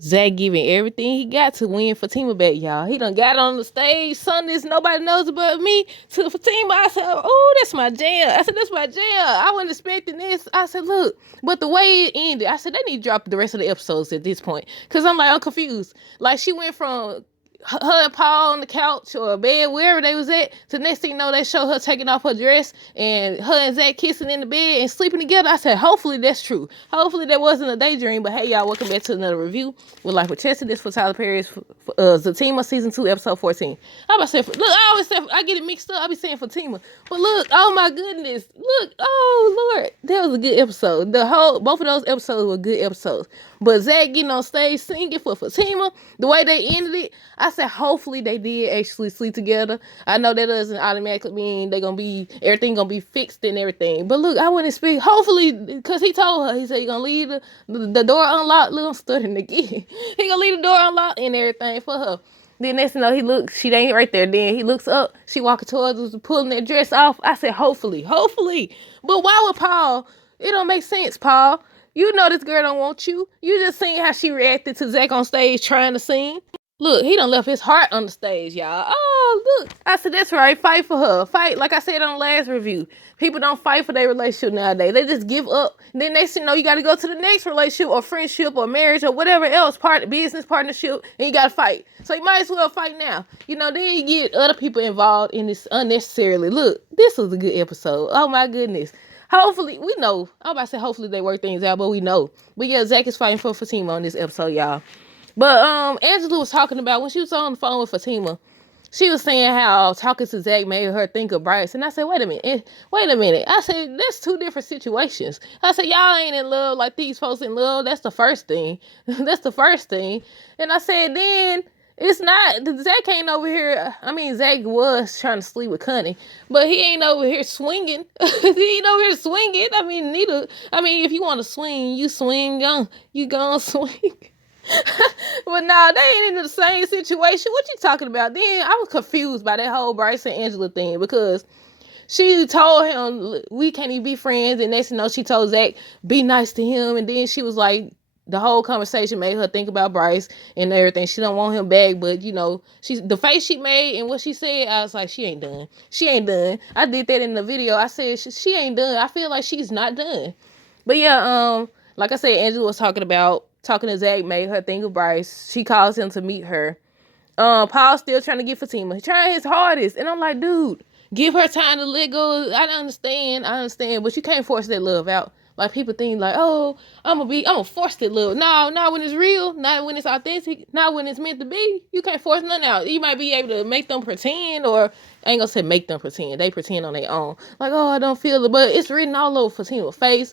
Zach giving everything he got to win Fatima back, y'all. He done got on the stage Sundays, nobody knows about me. To Fatima, I said, oh, that's my jam. I said, that's my jam. I wasn't expecting this. I said, look, but the way it ended, I said, they need to drop the rest of the episodes at this point. Because I'm confused. Like, she went from her and Paul on the couch or bed, wherever they was at, to next thing you know, they show her taking off her dress and her and Zach kissing in the bed and sleeping together. I said, hopefully that's true. Hopefully that wasn't a daydream. But hey, y'all, welcome back to another review with Life with Chessie. This for Tyler Perry's Zatima season 2 episode 14. I about to say, look, I always say, I get it mixed up. I be saying Fatima, but look, oh my goodness, look, oh Lord, that was a good episode. Both of those episodes were good episodes. But Zach getting on stage singing for Fatima, the way they ended it, I said hopefully they did actually sleep together. I know that doesn't automatically mean everything gonna be fixed and everything. But look, I wouldn't expect, hopefully, because he told her, he said he gonna leave the door unlocked. Look, I'm studying again. He gonna leave the door unlocked and everything for her. Then next thing you know, he looks, she ain't right there. Then he looks up, she walking towards us, pulling that dress off. I said, hopefully. But why would Paul? It don't make sense, Paul. You know this girl don't want you. You just seen how she reacted to Zach on stage trying to sing. Look, he done left his heart on the stage, y'all. Oh, look. I said, that's right. Fight for her. Fight. Like I said on the last review. People don't fight for their relationship nowadays. They just give up. Then they say, no, you got to go to the next relationship or friendship or marriage or whatever else, business partnership, and you got to fight. So you might as well fight now. Then you get other people involved in this unnecessarily. Look, this was a good episode. Oh, my goodness. Hopefully, we know. I'm about to say hopefully they work things out, but we know. But yeah, Zach is fighting for Fatima on this episode, y'all. But Angela was talking about when she was on the phone with Fatima, she was saying how talking to Zach made her think of Bryce. And I said, wait a minute. I said, that's two different situations. I said, y'all ain't in love like these folks in love. That's the first thing. That's the first thing. And I said, then it's not, Zach ain't over here. I mean, Zach was trying to sleep with Connie, but he ain't over here swinging. He ain't over here swinging. I mean, if you want to swing, you swing, you gonna swing. But no, they ain't in the same situation. What you talking about? Then I was confused by that whole Bryce and Angela thing because she told him we can't even be friends, and next thing you know, she told Zach be nice to him, and then she was like, the whole conversation made her think about Bryce and everything. She don't want him back, but the face she made and what she said, I was like, she ain't done. She ain't done. I did that in the video. I said she ain't done. I feel like she's not done. But yeah, like I said, Angela was talking to Zach made her think of Bryce. She calls him to meet her. Paul's still trying to get Fatima. He's trying his hardest. And I'm like, dude, give her time to let go. I understand, but you can't force that love out. Like people think like, oh, I'm gonna force that love. No, not when it's real, not when it's authentic, not when it's meant to be. You can't force nothing out. You might be able to make them pretend, or I ain't gonna say make them pretend. They pretend on their own. Like, oh, I don't feel it, but it's written all over Fatima's face.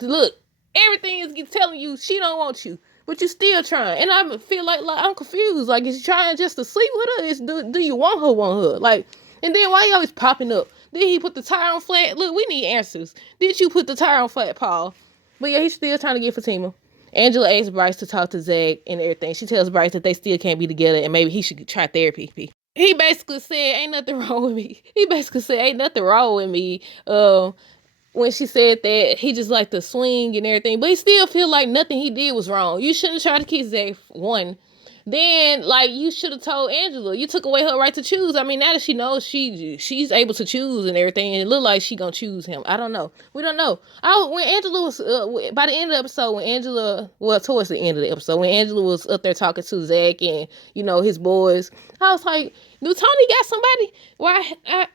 Look, everything is telling you she don't want you, but you still trying. And I feel like I'm confused. Like, is you trying just to sleep with her? Do you want her? Like, and then why you always popping up? Did he put the tire on flat? Look, we need answers. Did you put the tire on flat, Paul? But yeah, he's still trying to get Fatima. Angela asks Bryce to talk to Zach and everything. She tells Bryce that they still can't be together and maybe he should try therapy. He basically said, ain't nothing wrong with me. When she said that he just liked to swing and everything, but he still feel like nothing he did was wrong. You shouldn't try to kiss Zach, one. Then, like, you should have told Angela. You took away her right to choose. I mean, now that she knows she's able to choose and everything, and it looked like she gonna choose him. I don't know. We don't know. When Angela was, by the end of the episode, towards the end of the episode, when Angela was up there talking to Zach and, his boys, I was like, do Tony got somebody?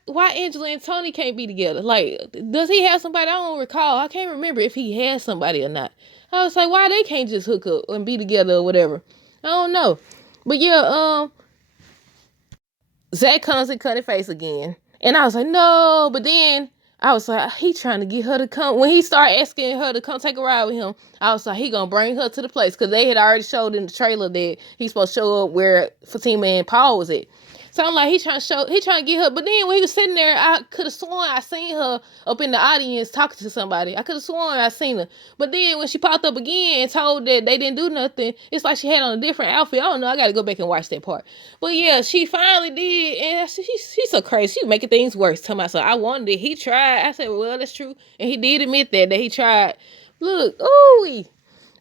Why Angela and Tony can't be together? Like, does he have somebody? I don't recall. I can't remember if he has somebody or not. I was like, why they can't just hook up and be together or whatever? I don't know. But yeah, Zach comes in Cunny face again. And I was like, no. But then I was like, he trying to get her to come. When he started asking her to come take a ride with him, I was like, he gonna bring her to the place. Because they had already showed in the trailer that he's supposed to show up where Fatima and Paul was at. So I'm like, he trying to get her. But then when he was sitting there, I could have sworn I seen her up in the audience talking to somebody. I could have sworn I seen her. But then when she popped up again and told that they didn't do nothing, it's like she had on a different outfit. I don't know. I got to go back and watch that part. But yeah, she finally did. And she's so crazy. She's making things worse. Tell myself, I wanted it. He tried. I said, well, that's true. And he did admit that he tried. Look, ooh.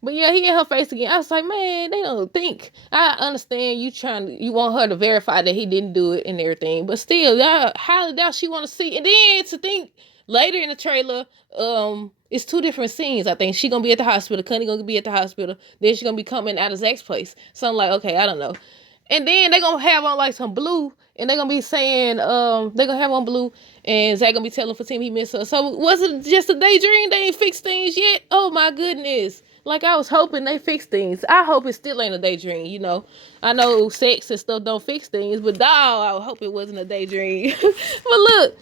But yeah, he in her face again. I was like, man, they don't think. I understand you want her to verify that he didn't do it and everything, but still, I highly doubt she want to see. And then to think later in the trailer, it's two different scenes. I think she gonna be at the hospital. Connie gonna be at the hospital. Then she gonna be coming out of Zach's place. So I'm like, okay, I don't know. And then they gonna have on like some blue, and they gonna be saying, they gonna have on blue, and Zach gonna be telling Fatima he missed her. So was it just a daydream? They ain't fixed things yet. Oh my goodness! Like I was hoping they fixed things. I hope it still ain't a daydream. You know, I know sex and stuff don't fix things, but dog, I hope it wasn't a daydream. But look,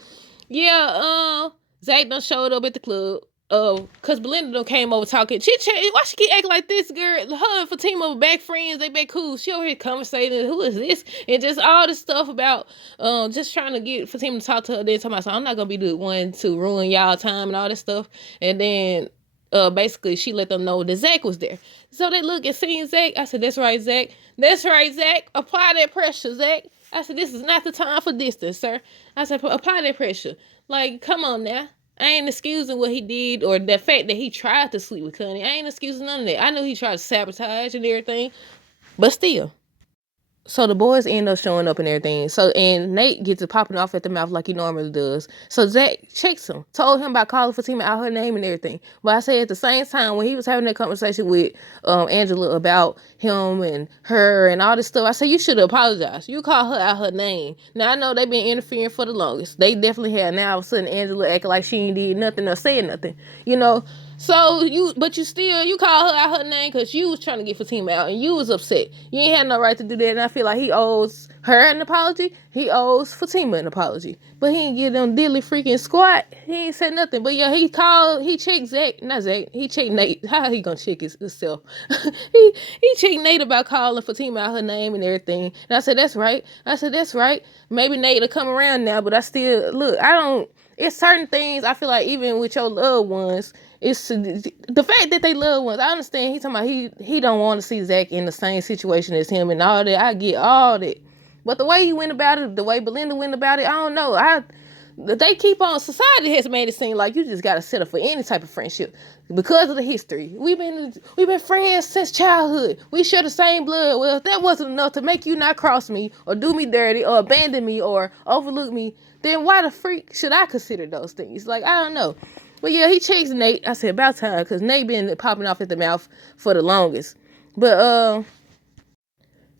yeah, Zach done showed up at the club. Cause Belinda done came over talking chit chat. Why she keep acting like this girl? Her and Fatima were back friends. They back cool. She over here conversating. Who is this? And just all this stuff about just trying to get Fatima to talk to her. Then talking about, so I'm not gonna be the one to ruin y'all time and all this stuff. And then basically she let them know that Zach was there. So they look and seeing Zach. I said, that's right, Zach. That's right, Zach. Apply that pressure, Zach. I said, this is not the time for distance, sir. I said, apply that pressure. Like, come on now. I ain't excusing what he did or the fact that he tried to sleep with Connie. I ain't excusing none of that. I know he tried to sabotage and everything, but still. So the boys end up showing up and everything. So, and Nate gets it popping off at the mouth like he normally does. So Zach checks him, told him about calling Fatima out her name and everything. But I say at the same time, when he was having that conversation with Angela about him and her and all this stuff, I said, you should have apologized. You call her out her name. Now, I know they've been interfering for the longest. They definitely have. Now, all of a sudden, Angela acting like she ain't did nothing or saying nothing, you know. So you call her out her name because you was trying to get Fatima out and you was upset. You ain't had no right to do that, and I feel like he owes her an apology. He owes Fatima an apology, but he ain't give them diddly freaking squat. He ain't said nothing. But yeah, he checked Zach, not Zach. He checked Nate. How he gonna check himself? he checked Nate about calling Fatima out her name and everything. And I said that's right. Maybe Nate will come around now, but I still look. I don't. It's certain things I feel like even with your loved ones. It's the fact that they loved ones. I understand he's talking about he don't want to see Zach in the same situation as him and all that. I get all that. But the way he went about it, the way Belinda went about it, I don't know. They keep on, society has made it seem like you just got to settle for any type of friendship because of the history. We've been friends since childhood. We share the same blood. Well, if that wasn't enough to make you not cross me or do me dirty or abandon me or overlook me, then why the freak should I consider those things? Like, I don't know. But yeah, he checks Nate. I said, about time, because Nate been popping off at the mouth for the longest. But,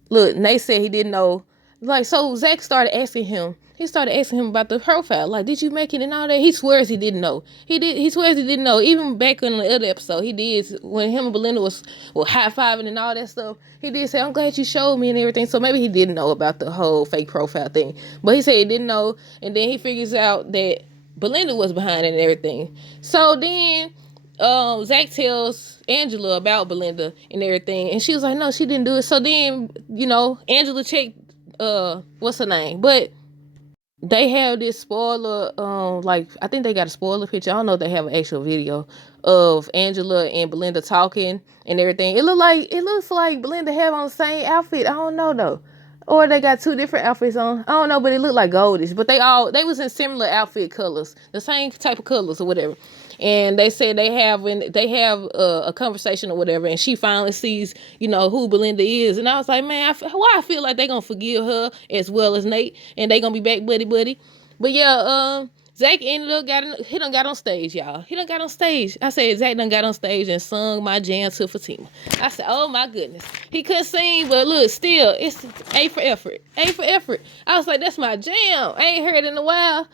look, Nate said he didn't know. Like, so Zach started asking him. He started asking him about the profile. Like, did you make it and all that? He swears he didn't know. He swears he didn't know. Even back in the other episode, he did, when him and Belinda was high-fiving and all that stuff, he did say, I'm glad you showed me and everything. So maybe he didn't know about the whole fake profile thing. But he said he didn't know. And then he figures out that Belinda was behind it and everything. So then Zach tells Angela about Belinda and everything, and she was like, no, she didn't do it. So then, Angela checked what's her name, but they have this spoiler, like I think they got a spoiler picture. I don't know if they have an actual video of Angela and Belinda talking and everything. It looks like Belinda have on the same outfit. I don't know though. Or they got two different outfits on. I don't know, but it looked like goldish. But they was in similar outfit colors, the same type of colors or whatever. And they said they have a conversation or whatever, and she finally sees, who Belinda is. And I was like, man, why I feel like they gonna forgive her as well as Nate, and they gonna be back buddy. But yeah, Zach ended up he done got on stage, y'all. He done got on stage. I said Zach done got on stage and sung my jam to Fatima. I said, oh my goodness. He couldn't sing, but look, still, it's A for effort. A for effort. I was like, that's my jam. I ain't heard it in a while.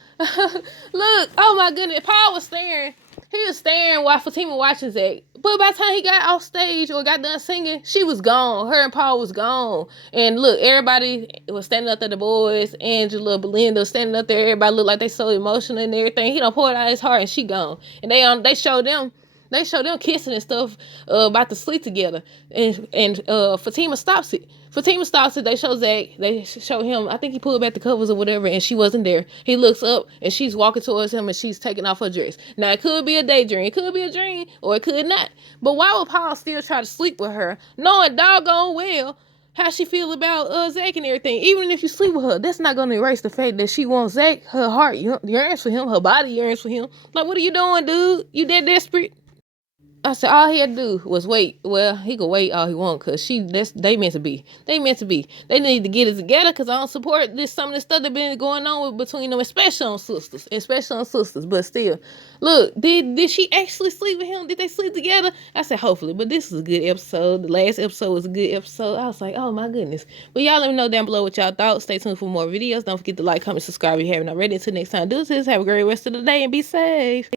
Look, oh my goodness. Paul was staring. He was staring while Fatima watching Zach. But by the time he got off stage or got done singing, she was gone. Her and Paul was gone. And look, everybody was standing up there, the boys, Angela, Belinda, standing up there. Everybody looked like they so emotional and everything. He done poured out his heart and she gone. And they showed them kissing and stuff about to sleep together. And Fatima stops it. They show Zach. They show him. I think he pulled back the covers or whatever, and she wasn't there. He looks up, and she's walking towards him, and she's taking off her dress. Now, it could be a daydream. It could be a dream, or it could not. But why would Paul still try to sleep with her, knowing doggone well how she feel about Zach and everything? Even if you sleep with her, that's not going to erase the fact that she wants Zach. Her heart yearns for him. Her body yearns for him. Like, what are you doing, dude? You that desperate? I said all he had to do was wait. Well, he could wait all he want because they meant to be. They meant to be. They need to get it together because I don't support some of the stuff that been going on between them, especially on sisters. Especially on sisters. But still, look, did she actually sleep with him? Did they sleep together? I said hopefully, but this is a good episode. The last episode was a good episode. I was like, oh my goodness. But y'all let me know down below what y'all thought. Stay tuned for more videos. Don't forget to like, comment, subscribe if you haven't already. Until next time, do this. Have a great rest of the day and be safe.